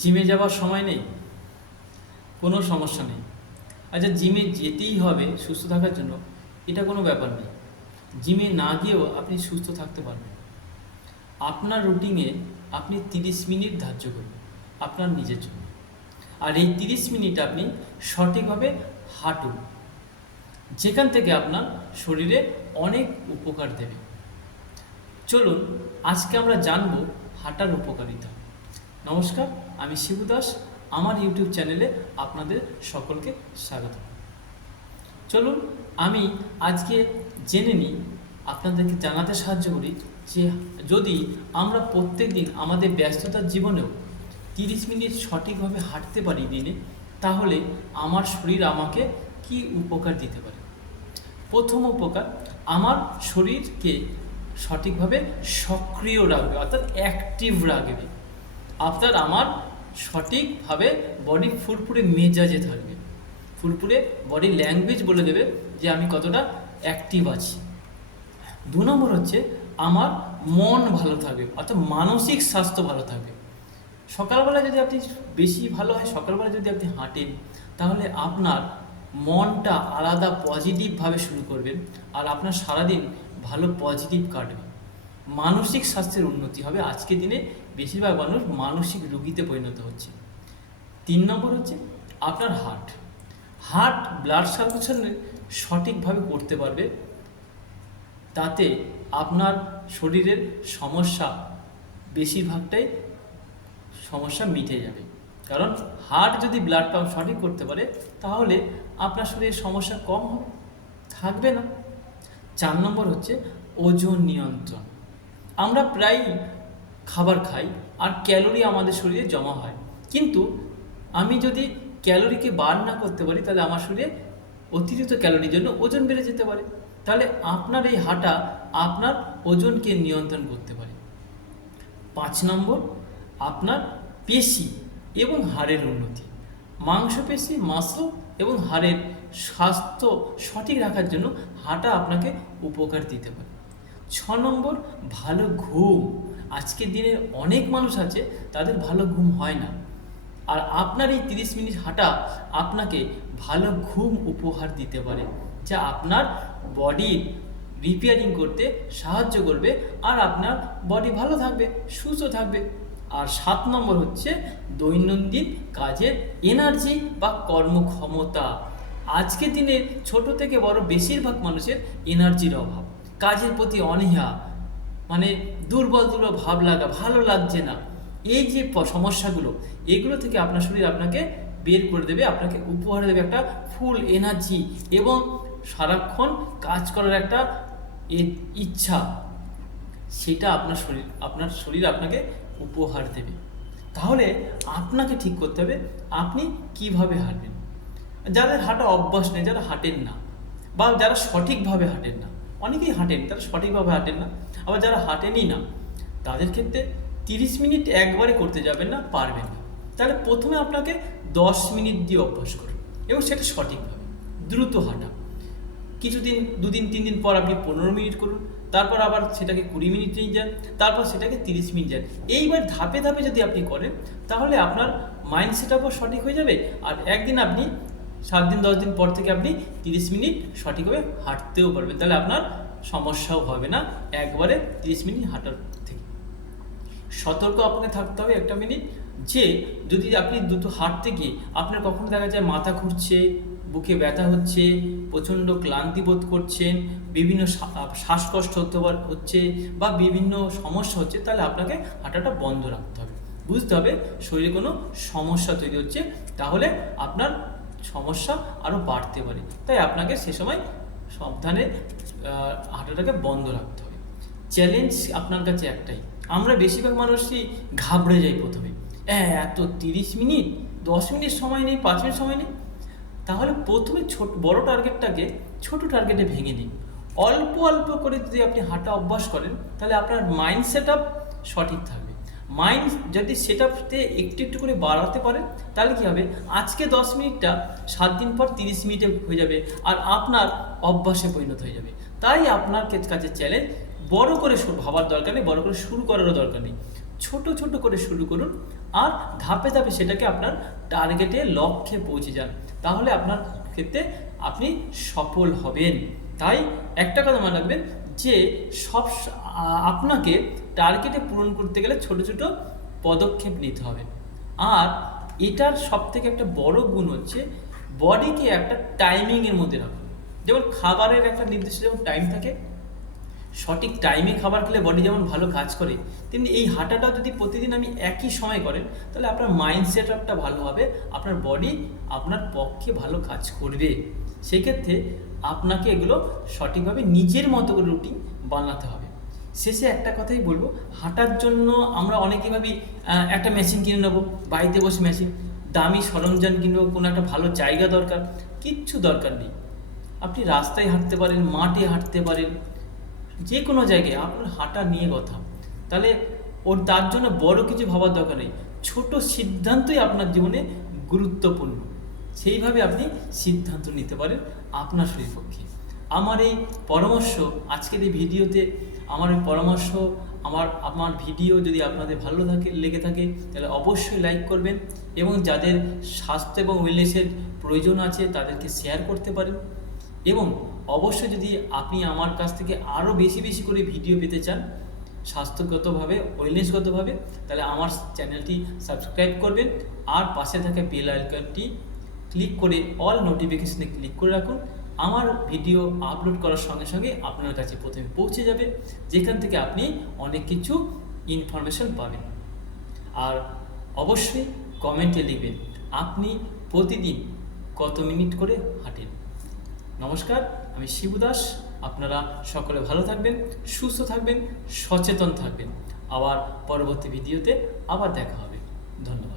জিমে যাওয়ার সময় নেই, কোনো সমস্যা নেই। আচ্ছা, জিমে যেতেই হবে সুস্থ থাকার জন্য, এটা কোনো ব্যাপার নেই। জিমে না গিয়েও আপনি সুস্থ থাকতে পারবেন। আপনার রুটিনে আপনি 30 মিনিট ধার্য করবেন আপনার নিজের জন্য, আর এই 30 মিনিট আপনি সঠিকভাবে হাঁটুন, যেখান থেকে আপনার শরীরে অনেক উপকার দেবে। চলুন আজকে আমরা জানব হাঁটার উপকারিতা। নমস্কার, আমি শিবু দাস। আমার ইউটিউব চ্যানেলে আপনাদের সকলকে স্বাগত। চলুন আমি আজকে জেনে নিই, আপনাদেরকে জানাতে সাহায্য করি যে যদি আমরা প্রত্যেক দিন আমাদের ব্যস্ততার জীবনেও 30 মিনিট সঠিকভাবে হাঁটতে পারি দিনে, তাহলে আমার শরীর আমাকে কি উপকার দিতে পারে। প্রথম উপকার, আমার শরীরকে সঠিকভাবে সক্রিয় রাখবে, অর্থাৎ অ্যাক্টিভ রাখবে। আমার সঠিকভাবে বডি ফুরফুরে মেজাজে থাকবে, ফুরফুরে বডি ল্যাঙ্গুয়েজ বলে দেবে যে আমি কতটা অ্যাক্টিভ আছি। 2 নম্বর হচ্ছে আমার মন ভালো থাকবে, অর্থাৎ মানসিক স্বাস্থ্য ভালো থাকবে। সকালবেলা যদি আপনি বেশি ভালো হয়, সকালবেলা যদি আপনি হাঁটেন, তাহলে আপনার মনটা আলাদা পজিটিভভাবে শুরু করবেন, আর আপনার সারাদিন ভালো পজিটিভ কাটবে। মানসিক স্বাস্থ্যের উন্নতি হবে। আজকের দিনে বেশিরভাগ মানুষ মানসিক রোগীতে পরিণত হচ্ছে। 3 নম্বর হচ্ছে আপনার হার্ট ব্লাড সার্কুলেশন সঠিকভাবে করতে পারবে, তাতে আপনার শরীরের সমস্যা বেশিরভাগটাই সমস্যা মিটে যাবে। কারণ হার্ট যদি ব্লাড পাম্প সঠিক করতে পারে, তাহলে আপনার শরীরের সমস্যা কম হবে, থাকবে না। 4 নম্বর হচ্ছে ওজন নিয়ন্ত্রণ। আমরা প্রায় খাবার খাই আর ক্যালোরি আমাদের শরীরে জমা হয়, কিন্তু আমি যদি ক্যালোরিকে বার না করতে পারি, তাহলে আমার শরীরে অতিরিক্ত ক্যালোরির জন্য ওজন বেড়ে যেতে পারে। তাহলে আপনার এই হাঁটা আপনার ওজনকে নিয়ন্ত্রণ করতে পারে। 5 নম্বর, আপনার পেশি এবং হাড়ের উন্নতি। মাংসপেশি, মাসল এবং হাড়ের স্বাস্থ্য সঠিক রাখার জন্য হাঁটা আপনাকে উপকার দিতে পারে। 6 নম্বর, ভালো ঘুম। আজকের দিনে অনেক মানুষ আছে তাদের ভালো ঘুম হয় না, আর আপনার এই 30 মিনিট হাঁটা আপনাকে ভালো ঘুম উপহার দিতে পারে, যা আপনার বডির রিপেয়ারিং করতে সাহায্য করবে, আর আপনার বডি ভালো থাকবে, সুস্থ থাকবে। আর 7 নম্বর হচ্ছে দৈনন্দিন কাজের এনার্জি বা কর্মক্ষমতা। আজকের দিনে ছোট থেকে বড় বেশিরভাগ মানুষের এনার্জির অভাব, কাজের প্রতি অনীহা, মানে দুর্বল দুর্বল ভাব লাগা, ভালো লাগছে না, এই যে সমস্যাগুলো, এগুলো থেকে আপনার শরীর আপনাকে বের করে দেবে, আপনাকে উপহার দেবে একটা ফুল এনার্জি এবং সারাক্ষণ কাজ করার একটা ইচ্ছা। সেটা আপনার শরীর আপনাকে উপহার দেবে। তাহলে আপনাকে ঠিক করতে হবে আপনি কিভাবে হাঁটবেন। যাদের হাঁটা অভ্যাস নেই, যারা হাঁটেন না, বা যারা সঠিকভাবে হাঁটেন না, অনেকেই হাঁটেন তারা সঠিকভাবে হাঁটেন না, আবার যারা হাঁটেনই না, তাদের ক্ষেত্রে 30 মিনিট একবারে করতে যাবেন না, পারবেন না। তাহলে প্রথমে আপনাকে 10 মিনিট দিয়ে অভ্যাস করুন, এবং সেটা সঠিকভাবে দ্রুত হাঁটা। কিছুদিন, 2 দিন 3 দিন পর আপনি 15 মিনিট করুন, তারপর আবার সেটাকে 20 মিনিট নিয়ে যান, তারপর সেটাকে 30 মিনিট যান। এইবার ধাপে ধাপে যদি আপনি করেন, তাহলে আপনার মাইন্ড সেট আপও সঠিক হয়ে যাবে, আর একদিন আপনি 7 দিন 10 দিন পর থেকে আপনি 30 মিনিট সঠিকভাবে হাঁটতেও পারবেন। তাহলে আপনার সমস্যাও হবে না একবারে 30 মিনিট হাঁটার থেকে। সতর্ক আপনাকে থাকতে হবে একটা মিনিট, যে যদি আপনি দ্রুত হাঁটতে গিয়ে আপনার কখনো দেখা যায় মাথা ঘুরছে, বুকে ব্যথা হচ্ছে, প্রচণ্ড ক্লান্তি বোধ করছেন, বিভিন্ন শ্বাসকষ্ট হচ্ছে বা বিভিন্ন সমস্যা হচ্ছে, তাহলে আপনাকে হাঁটাটা বন্ধ রাখতে হবে। বুঝতে হবে শরীরে কোনো সমস্যা তৈরি হচ্ছে, তাহলে আপনার সমস্যা আরও বাড়তে পারে। তাই আপনাকে সে সময় সাবধানে হাঁটাটাকে বন্ধ রাখতে হবে। চ্যালেঞ্জ আপনার কাছে একটাই, আমরা বেশিরভাগ মানুষই ঘাবড়ে যাই প্রথমে, এত 30 মিনিট, 10 মিনিট সময় নেই, 5 মিনিট সময় নেই। তাহলে প্রথমে বড় টার্গেটটাকে ছোট টার্গেটে ভেঙে নিন। অল্প অল্প করে যদি আপনি হাঁটা অভ্যাস করেন, তাহলে আপনার মাইন্ড সেট আপ সঠিক থাকবে। মাইন্ড যদি সেট আপতে একটু একটু করে বাড়াতে পারেন, তাহলে কী হবে, আজকে 10 মিনিটটা 7 দিন পর 30 মিনিটে হয়ে যাবে, আর আপনার অভ্যাসে পরিণত হয়ে যাবে। তাই আপনার কাছে চ্যালেঞ্জ, বড় করে ভাবার দরকার নেই, বড় করে শুরু করারও দরকার নেই, ছোট ছোট করে শুরু করুন আর ধাপে ধাপে সেটাকে আপনার টার্গেটে লক্ষ্যে পৌঁছে যান, তাহলে আপনার ক্ষেত্রে আপনি সফল হবেন। তাই একটা কথা মনে রাখবেন যে আপনাকে টার্গেটে পূরণ করতে গেলে ছোট ছোট পদক্ষেপ নিতে হবে। আর এটার সবথেকে একটা বড় গুণ হচ্ছে বডিকে একটা টাইমিংয়ের মধ্যে রাখুন। যেমন খাবারের একটা নির্দিষ্ট যেমন টাইম থাকে, সঠিক টাইমে খাবার খেলে বডি যেমন ভালো কাজ করে, তেমনি এই হাঁটাটাও যদি প্রতিদিন আপনি একই সময় করেন তাহলে আপনার মাইন্ড সেট আপটা ভালো হবে, আপনার বডি আপনার পক্ষে ভালো কাজ করবে। সেক্ষেত্রে আপনাকে এগুলো সঠিকভাবে নিজের মতো করে রুটিন বানাতে হবে। শেষে একটা কথাই বলবো, হাঁটার জন্য আমরা অনেকে ভাবি একটা মেশিন কিনে নেবো, বাড়িতে বসে মেশিন, দামি সরঞ্জাম কিনবো, কোনো একটা ভালো জায়গা দরকার, কিচ্ছু দরকার নেই। আপনি রাস্তায় হাঁটতে পারেন, মাঠে হাঁটতে পারেন, যে কোনো জায়গায় আপনার হাঁটা নিয়ে কথা। তাহলে তার জন্য বড় কিছু ভাবার দরকার নেই, ছোট সিদ্ধান্তই আপনার জীবনে গুরুত্বপূর্ণ। সেইভাবে আপনি সিদ্ধান্ত নিতে পারেন আপনার শরীর পক্ষে। আমার এই পরামর্শ, আজকের এই ভিডিওতে আমার এই পরামর্শ, আমার ভিডিও যদি আপনাদের ভালো লেগে থাকে তাহলে অবশ্যই লাইক করবেন, এবং যাদের স্বাস্থ্য এবং ওয়েলনেসের প্রয়োজন আছে তাদেরকে শেয়ার করতে পারেন। এবং অবশ্যই যদি আপনি আমার কাছ থেকে আরও বেশি বেশি করে ভিডিও পেতে চান স্বাস্থ্যগতভাবে, ওয়েলনেসগতভাবে, তাহলে আমার চ্যানেলটি সাবস্ক্রাইব করবেন আর পাশে থাকা বেল আইকনটি ক্লিক করে অল নোটিফিকেশনে ক্লিক করে রাখুন। আমার ভিডিও আপলোড করার সঙ্গে সঙ্গে আপনার কাছে প্রথমে পৌঁছে যাবে, যেখান থেকে আপনি অনেক কিছু ইনফরমেশন পাবেন। আর অবশ্যই কমেন্টে লিখবেন আপনি প্রতিদিন কত মিনিট করে হাঁটেন। নমস্কার, আমি শিবু দাস। আপনারা সকলে ভালো থাকবেন, সুস্থ থাকবেন, সচেতন থাকবেন। আবার পরবর্তী ভিডিওতে আবার দেখা হবে। ধন্যবাদ।